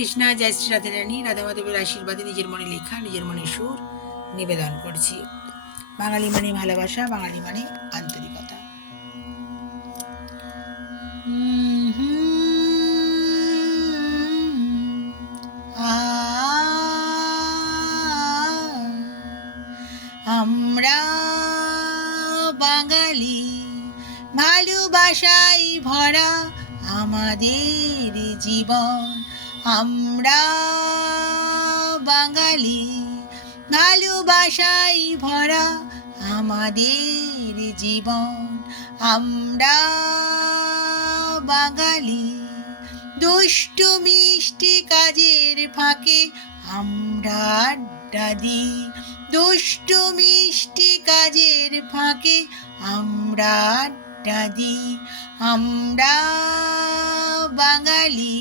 কৃষ্ণ, জয় শ্রী রাধে রানী। রাধা মাধবের আশীর্বাদে নিজের মনে লেখা, নিজের মনে সুর নিবেদন করছি। বাঙালি মানে ভালোবাসা, বাঙালি মানে আন্তরিকতা। আমরা বাঙালি, ভালোবাসায় ভরা আমাদের জীবন। আমরা বাঙালি, ভালোবাসায় ভরা আমাদের জীবন। আমরা বাঙালি, দুষ্টু মিষ্টি কাজের ফাঁকে আমরা আড্ডা দিই। দুষ্টু মিষ্টি কাজের ফাঁকে আমরা আড্ডা দিই। আমরা বাঙালি,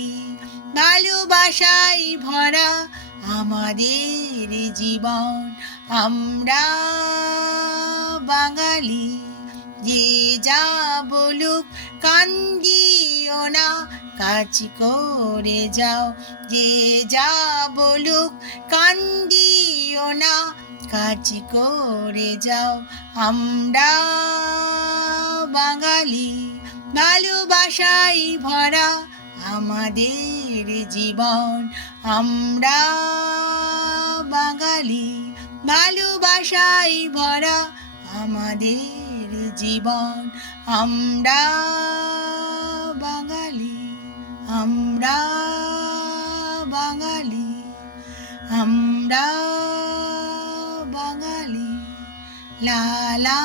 ভালোবাসায় ভরা আমাদের জীবন। আমরা বাঙালি, যে যা বলুক কান দিও না, কাজ করে যাও। যে যা বলুক কান দিও না, কাজ করে যাও। আমরা বাঙালি, ভালোবাসায় ভরা আমাদের জীবন। আমরা বাঙালি, ভালোবাসায় ভরা আমাদের জীবন। আমরা বাঙালি, আমরা বাঙালি, আমরা বাঙালি। লা লা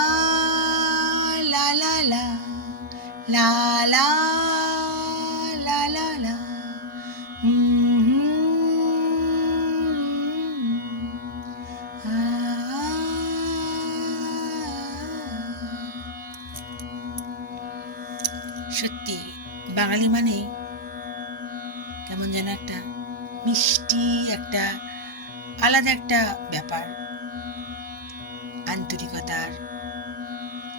লা লা লা লা লা লা লা লা। সত্যি বাঙালি মানে কেমন যেন একটা মিষ্টি, একটা আলাদা একটা ব্যাপার। আন্তরিকতার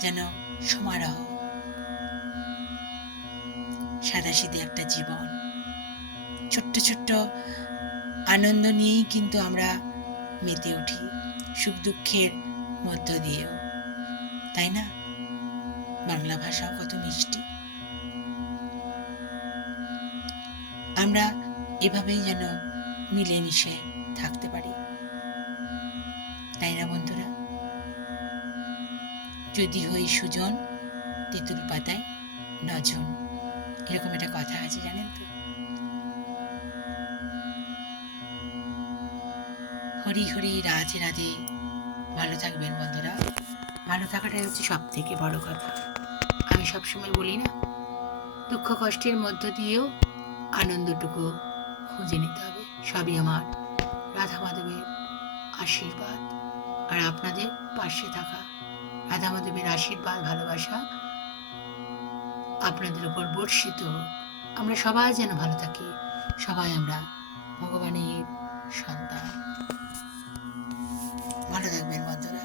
যেন সমারোহ। সাদাসিধে একটা জীবন, ছোট্ট ছোট্ট আনন্দ নিয়েই কিন্তু আমরা মেতে উঠি, সুখ দুঃখের মধ্য দিয়েও, তাই না? বাংলা ভাষাও কত মিষ্টি। আমরা এভাবেই যেন মিলেমিশে থাকতে পারি, তাই না বন্ধুরা? যদি হই সুজন, তেঁতুল পাতায় নজন, এরকম একটা কথা আছে, জানেন তো? হরি হরি, রাধে রাধে। ভালো থাকবেন বন্ধুরা। ভালো থাকাটাই হচ্ছে সব থেকে বড় কথা। আমি সবসময় বলি না, দুঃখ কষ্টের মধ্য দিয়েও আনন্দটুকু খুঁজে নিতে হবে। সবই আমার রাধা মাধবের আশীর্বাদ আর আপনাদের পাশে থাকা। রাধা মাধবের আশীর্বাদ, ভালোবাসা আপনাদের উপর বর্ষিত হোক। আমরা সবাই যেন ভালো থাকি। সবাই আমরা ভগবানের সন্তান। ভালো থাকবেন বন্ধুরা।